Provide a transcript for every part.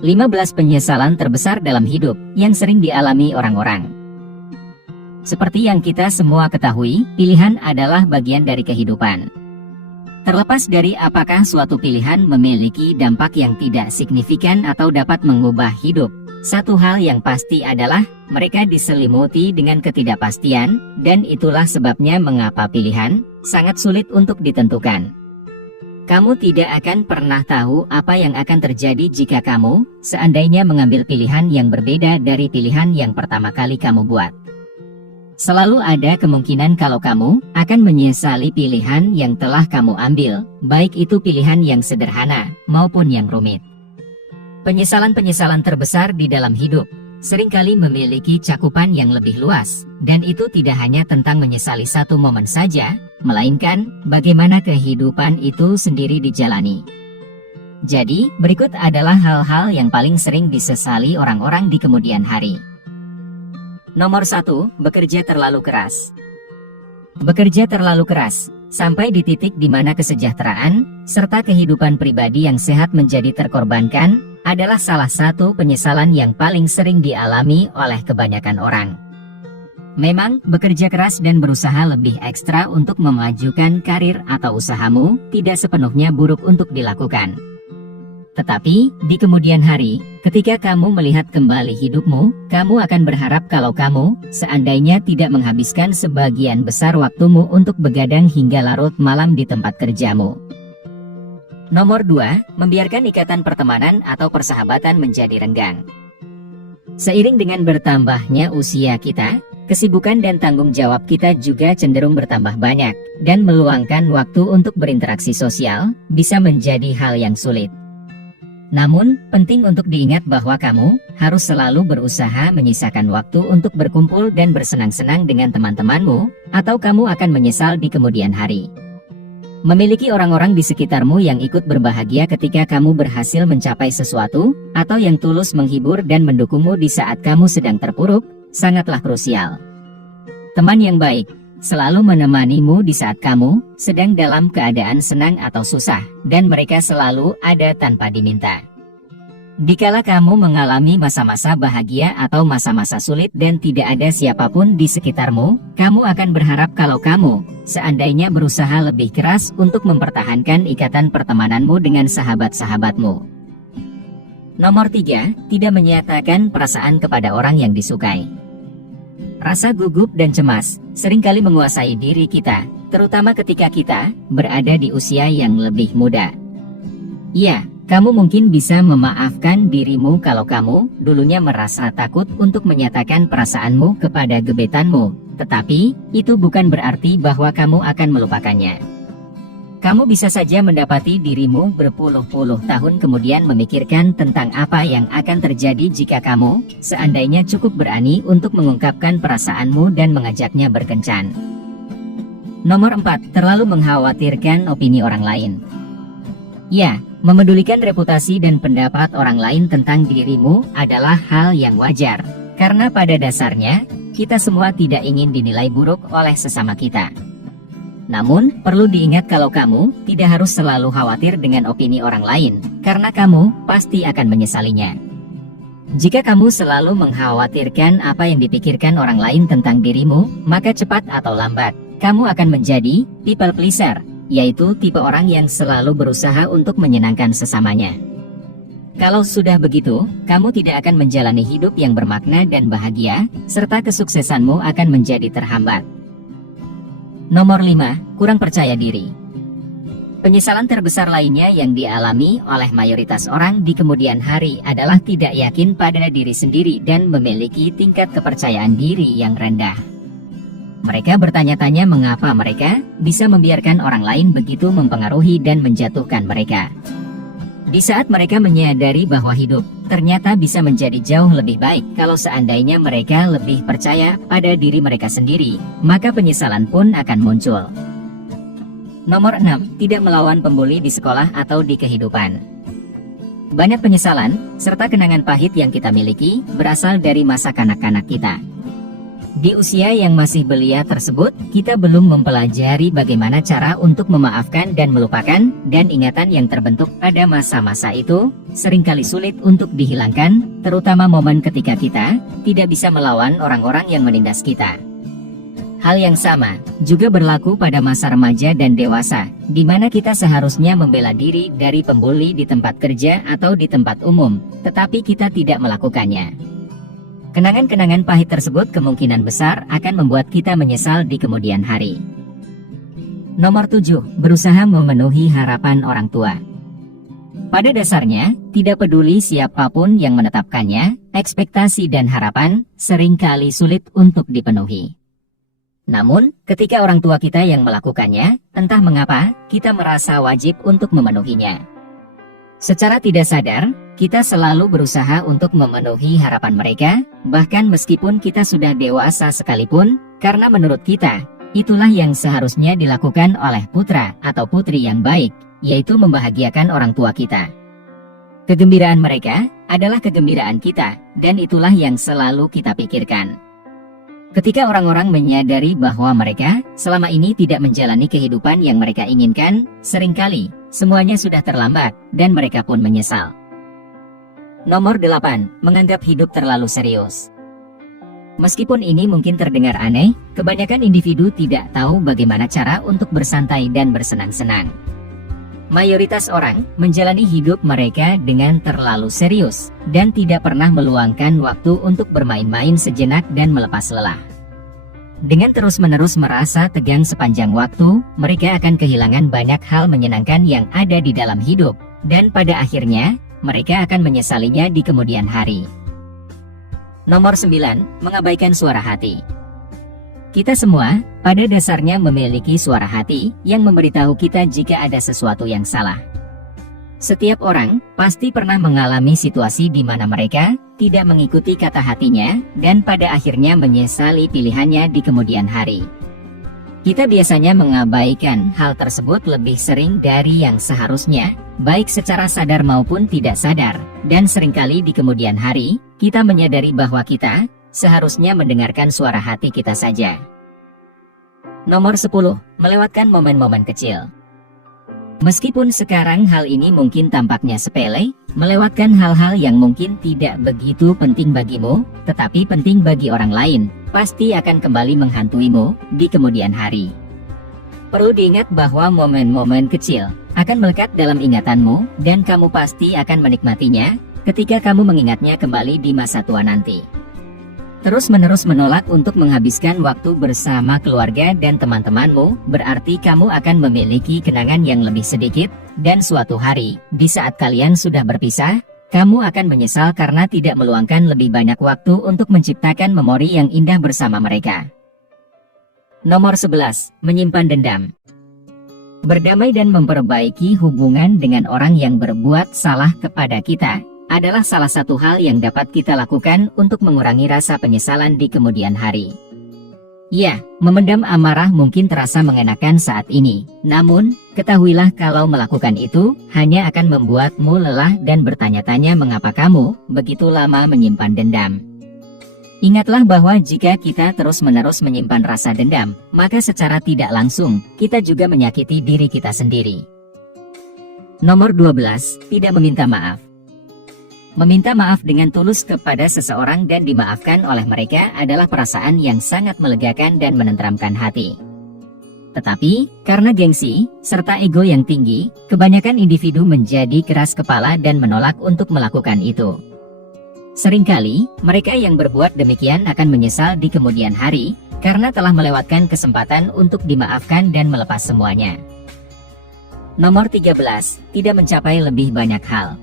15 penyesalan terbesar dalam hidup yang sering dialami orang-orang. Seperti yang kita semua ketahui, pilihan adalah bagian dari kehidupan. Terlepas dari apakah suatu pilihan memiliki dampak yang tidak signifikan atau dapat mengubah hidup, satu hal yang pasti adalah mereka diselimuti dengan ketidakpastian, dan itulah sebabnya mengapa pilihan sangat sulit untuk ditentukan. Kamu tidak akan pernah tahu apa yang akan terjadi jika kamu seandainya mengambil pilihan yang berbeda dari pilihan yang pertama kali kamu buat. Selalu ada kemungkinan kalau kamu akan menyesali pilihan yang telah kamu ambil, baik itu pilihan yang sederhana maupun yang rumit. Penyesalan-penyesalan terbesar di dalam hidup seringkali memiliki cakupan yang lebih luas, dan itu tidak hanya tentang menyesali satu momen saja, melainkan bagaimana kehidupan itu sendiri dijalani. Jadi, berikut adalah hal-hal yang paling sering disesali orang-orang di kemudian hari. Nomor 1, bekerja terlalu keras. Bekerja terlalu keras, sampai di titik di mana kesejahteraan, serta kehidupan pribadi yang sehat menjadi terkorbankan, adalah salah satu penyesalan yang paling sering dialami oleh kebanyakan orang. Memang, bekerja keras dan berusaha lebih ekstra untuk memajukan karir atau usahamu tidak sepenuhnya buruk untuk dilakukan. Tetapi, di kemudian hari, ketika kamu melihat kembali hidupmu, kamu akan berharap kalau kamu seandainya tidak menghabiskan sebagian besar waktumu untuk begadang hingga larut malam di tempat kerjamu. Nomor 2, membiarkan ikatan pertemanan atau persahabatan menjadi renggang. Seiring dengan bertambahnya usia kita, kesibukan dan tanggung jawab kita juga cenderung bertambah banyak, dan meluangkan waktu untuk berinteraksi sosial bisa menjadi hal yang sulit. Namun, penting untuk diingat bahwa kamu harus selalu berusaha menyisakan waktu untuk berkumpul dan bersenang-senang dengan teman-temanmu, atau kamu akan menyesal di kemudian hari. Memiliki orang-orang di sekitarmu yang ikut berbahagia ketika kamu berhasil mencapai sesuatu, atau yang tulus menghibur dan mendukungmu di saat kamu sedang terpuruk, sangatlah krusial. Teman yang baik selalu menemanimu di saat kamu sedang dalam keadaan senang atau susah, dan mereka selalu ada tanpa diminta. Dikala kamu mengalami masa-masa bahagia atau masa-masa sulit dan tidak ada siapapun di sekitarmu, kamu akan berharap kalau kamu seandainya berusaha lebih keras untuk mempertahankan ikatan pertemananmu dengan sahabat-sahabatmu. Nomor 3, tidak menyatakan perasaan kepada orang yang disukai. Rasa gugup dan cemas seringkali menguasai diri kita, terutama ketika kita berada di usia yang lebih muda. Ya, kamu mungkin bisa memaafkan dirimu kalau kamu dulunya merasa takut untuk menyatakan perasaanmu kepada gebetanmu, tetapi itu bukan berarti bahwa kamu akan melupakannya. Kamu bisa saja mendapati dirimu berpuluh-puluh tahun kemudian memikirkan tentang apa yang akan terjadi jika kamu seandainya cukup berani untuk mengungkapkan perasaanmu dan mengajaknya berkencan. Nomor 4, terlalu mengkhawatirkan opini orang lain. Ya, memedulikan reputasi dan pendapat orang lain tentang dirimu adalah hal yang wajar, karena pada dasarnya, kita semua tidak ingin dinilai buruk oleh sesama kita. Namun, perlu diingat kalau kamu tidak harus selalu khawatir dengan opini orang lain, karena kamu pasti akan menyesalinya. Jika kamu selalu mengkhawatirkan apa yang dipikirkan orang lain tentang dirimu, maka cepat atau lambat, kamu akan menjadi people pleaser, yaitu tipe orang yang selalu berusaha untuk menyenangkan sesamanya. Kalau sudah begitu, kamu tidak akan menjalani hidup yang bermakna dan bahagia, serta kesuksesanmu akan menjadi terhambat. Nomor 5, kurang percaya diri. Penyesalan terbesar lainnya yang dialami oleh mayoritas orang di kemudian hari adalah tidak yakin pada diri sendiri dan memiliki tingkat kepercayaan diri yang rendah. Mereka bertanya-tanya mengapa mereka bisa membiarkan orang lain begitu mempengaruhi dan menjatuhkan mereka. Di saat mereka menyadari bahwa hidup ternyata bisa menjadi jauh lebih baik kalau seandainya mereka lebih percaya pada diri mereka sendiri, maka penyesalan pun akan muncul. Nomor 6, tidak melawan pembuli di sekolah atau di kehidupan. Banyak penyesalan serta kenangan pahit yang kita miliki berasal dari masa kanak-kanak kita. Di usia yang masih belia tersebut, kita belum mempelajari bagaimana cara untuk memaafkan dan melupakan, dan ingatan yang terbentuk pada masa-masa itu seringkali sulit untuk dihilangkan, terutama momen ketika kita tidak bisa melawan orang-orang yang menindas kita. Hal yang sama juga berlaku pada masa remaja dan dewasa, di mana kita seharusnya membela diri dari pembuli di tempat kerja atau di tempat umum, tetapi kita tidak melakukannya. Kenangan-kenangan pahit tersebut kemungkinan besar akan membuat kita menyesal di kemudian hari. Nomor 7. Berusaha memenuhi harapan orang tua. Pada dasarnya, tidak peduli siapapun yang menetapkannya, ekspektasi dan harapan seringkali sulit untuk dipenuhi. Namun, ketika orang tua kita yang melakukannya, entah mengapa, kita merasa wajib untuk memenuhinya. Secara tidak sadar, kita selalu berusaha untuk memenuhi harapan mereka, bahkan meskipun kita sudah dewasa sekalipun, karena menurut kita, itulah yang seharusnya dilakukan oleh putra atau putri yang baik, yaitu membahagiakan orang tua kita. Kegembiraan mereka adalah kegembiraan kita, dan itulah yang selalu kita pikirkan. Ketika orang-orang menyadari bahwa mereka selama ini tidak menjalani kehidupan yang mereka inginkan, seringkali semuanya sudah terlambat, dan mereka pun menyesal. Nomor 8. Menganggap hidup terlalu serius. Meskipun ini mungkin terdengar aneh, kebanyakan individu tidak tahu bagaimana cara untuk bersantai dan bersenang-senang. Mayoritas orang menjalani hidup mereka dengan terlalu serius, dan tidak pernah meluangkan waktu untuk bermain-main sejenak dan melepas lelah. Dengan terus-menerus merasa tegang sepanjang waktu, mereka akan kehilangan banyak hal menyenangkan yang ada di dalam hidup, dan pada akhirnya, mereka akan menyesalinya di kemudian hari. Nomor 9. Mengabaikan suara hati. Kita semua, pada dasarnya memiliki suara hati yang memberitahu kita jika ada sesuatu yang salah. Setiap orang pasti pernah mengalami situasi di mana mereka tidak mengikuti kata hatinya dan pada akhirnya menyesali pilihannya di kemudian hari. Kita biasanya mengabaikan hal tersebut lebih sering dari yang seharusnya, baik secara sadar maupun tidak sadar, dan seringkali di kemudian hari, kita menyadari bahwa kita seharusnya mendengarkan suara hati kita saja. Nomor 10. Melewatkan momen-momen kecil. Meskipun sekarang hal ini mungkin tampaknya sepele, melewatkan hal-hal yang mungkin tidak begitu penting bagimu, tetapi penting bagi orang lain, pasti akan kembali menghantuimu di kemudian hari. Perlu diingat bahwa momen-momen kecil akan melekat dalam ingatanmu, dan kamu pasti akan menikmatinya ketika kamu mengingatnya kembali di masa tua nanti. Terus-menerus menolak untuk menghabiskan waktu bersama keluarga dan teman-temanmu, berarti kamu akan memiliki kenangan yang lebih sedikit, dan suatu hari, di saat kalian sudah berpisah, kamu akan menyesal karena tidak meluangkan lebih banyak waktu untuk menciptakan memori yang indah bersama mereka. Nomor 11. Menyimpan dendam. Berdamai dan memperbaiki hubungan dengan orang yang berbuat salah kepada kita adalah salah satu hal yang dapat kita lakukan untuk mengurangi rasa penyesalan di kemudian hari. Ya, memendam amarah mungkin terasa mengenakan saat ini, namun, ketahuilah kalau melakukan itu, hanya akan membuatmu lelah dan bertanya-tanya mengapa kamu begitu lama menyimpan dendam. Ingatlah bahwa jika kita terus-menerus menyimpan rasa dendam, maka secara tidak langsung, kita juga menyakiti diri kita sendiri. Nomor 12. Tidak meminta maaf. Meminta maaf dengan tulus kepada seseorang dan dimaafkan oleh mereka adalah perasaan yang sangat melegakan dan menenteramkan hati. Tetapi, karena gengsi, serta ego yang tinggi, kebanyakan individu menjadi keras kepala dan menolak untuk melakukan itu. Seringkali, mereka yang berbuat demikian akan menyesal di kemudian hari, karena telah melewatkan kesempatan untuk dimaafkan dan melepas semuanya. Nomor 13. Tidak mencapai lebih banyak hal.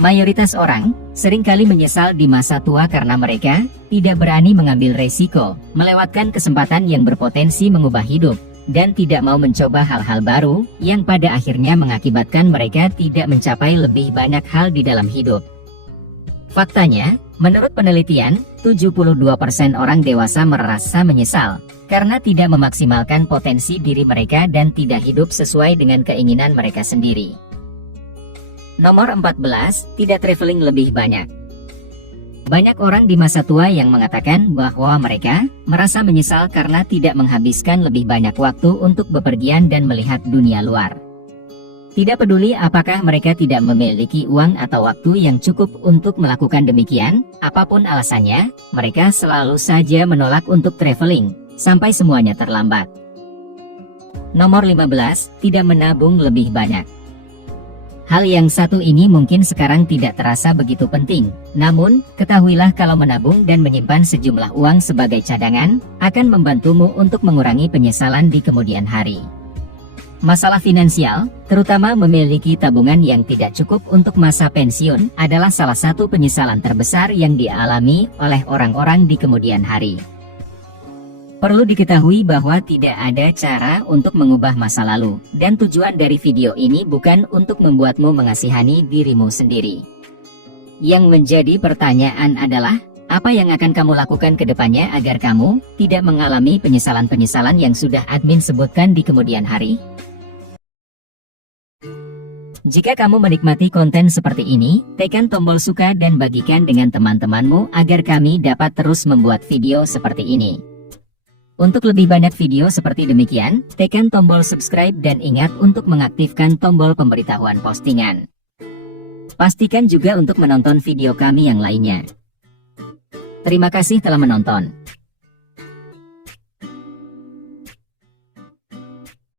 Mayoritas orang seringkali menyesal di masa tua karena mereka tidak berani mengambil resiko, melewatkan kesempatan yang berpotensi mengubah hidup, dan tidak mau mencoba hal-hal baru yang pada akhirnya mengakibatkan mereka tidak mencapai lebih banyak hal di dalam hidup. Faktanya, menurut penelitian, 72% orang dewasa merasa menyesal karena tidak memaksimalkan potensi diri mereka dan tidak hidup sesuai dengan keinginan mereka sendiri. Nomor 14. Tidak traveling lebih banyak. Banyak orang di masa tua yang mengatakan bahwa mereka merasa menyesal karena tidak menghabiskan lebih banyak waktu untuk bepergian dan melihat dunia luar. Tidak peduli apakah mereka tidak memiliki uang atau waktu yang cukup untuk melakukan demikian, apapun alasannya, mereka selalu saja menolak untuk traveling, sampai semuanya terlambat. Nomor 15, tidak menabung lebih banyak. Hal yang satu ini mungkin sekarang tidak terasa begitu penting, namun, ketahuilah kalau menabung dan menyimpan sejumlah uang sebagai cadangan, akan membantumu untuk mengurangi penyesalan di kemudian hari. Masalah finansial, terutama memiliki tabungan yang tidak cukup untuk masa pensiun, adalah salah satu penyesalan terbesar yang dialami oleh orang-orang di kemudian hari. Perlu diketahui bahwa tidak ada cara untuk mengubah masa lalu, dan tujuan dari video ini bukan untuk membuatmu mengasihani dirimu sendiri. Yang menjadi pertanyaan adalah, apa yang akan kamu lakukan ke depannya agar kamu tidak mengalami penyesalan-penyesalan yang sudah admin sebutkan di kemudian hari? Jika kamu menikmati konten seperti ini, tekan tombol suka dan bagikan dengan teman-temanmu agar kami dapat terus membuat video seperti ini. Untuk lebih banyak video seperti demikian, tekan tombol subscribe dan ingat untuk mengaktifkan tombol pemberitahuan postingan. Pastikan juga untuk menonton video kami yang lainnya. Terima kasih telah menonton.